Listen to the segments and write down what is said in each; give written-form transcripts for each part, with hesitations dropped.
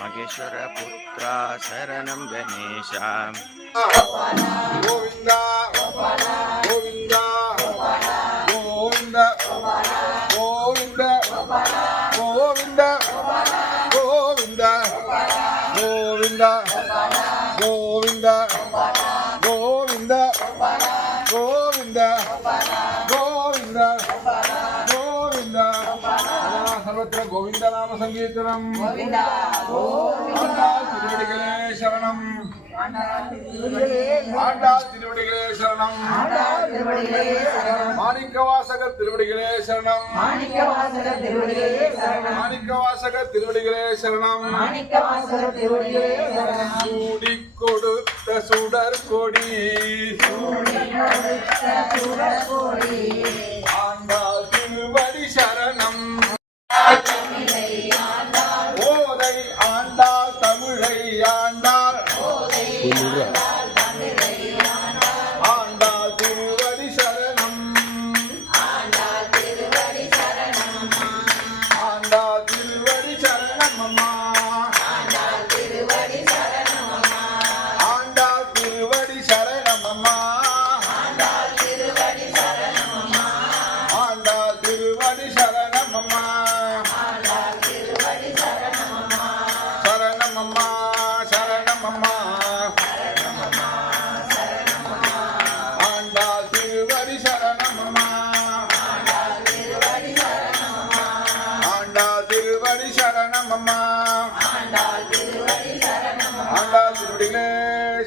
महेश्वरपुत्रा शरणं गणेश गोविंद गोविंद गोविंद गोविंद गोविंद गोविंद गोविंद गोविंद गोविंद गोविंद गोविंद गोविंद सर्वत्र गोविंद नाम संकीर्तनम திருவடிகளே சரணம் ஆண்டாள் திருவடிகளே சரணம் மாணிக்கவாசகர் திருவடிகளே சரணம் மாணிக்கவாசகர் திருவடிகளே சரணம் சூடி கொடுத்த சுடர் கொடி ஆண்டாள் திருவடி சரணம் ஓதை ஆண்டாள் தமிழை ஆண்டாள் ஆண்டாள் திருவடி சரணம் ஆண்டாள் திருவடி சரணம் அம்மா ஆண்டாள் திருவடி சரணம் அம்மா ஆண்டாள் திருவடி சரணம் அம்மா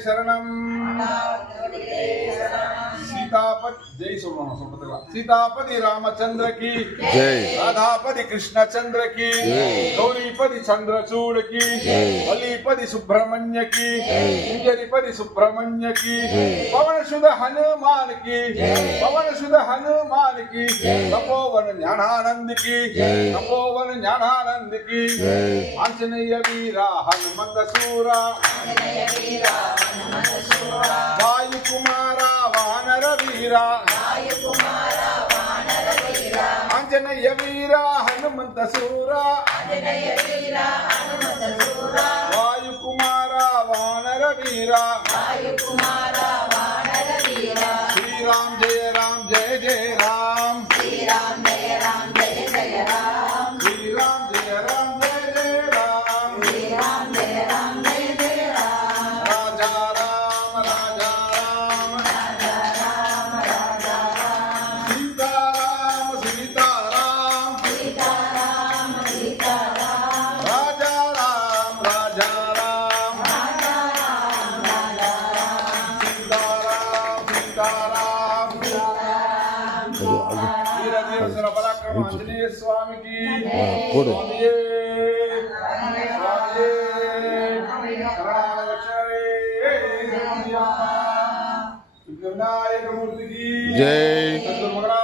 शरणम जय सीतापति रामचंद्र की जय राधापति कृष्णचंद्र की गौरीपति चंद्रचूड़ की बलिपति सुब्रह्मण्य की इंजरीपति सुब्रह्मण्य की पवनसुत हनुमान की पवनसुत हनुमान की तपोवन ज्ञानानंद की तपोवन ज्ञानानंद की आंजनेय वीरा हनुमंत सूरा वायु कुमारा वानर वीरा आंजनेय वीरा हनुमंत सूरा वायु कुमारा वानर वीरा श्री राम जय जय राम श्री राम जय जय राम श्री राम जय जय राम श्री राम जय जय राम राजा राम सीता राम राजा राम सीता राम वीरदेव पराक्रम आंजनेय स्वामी की विनायक मूर्ति की जय।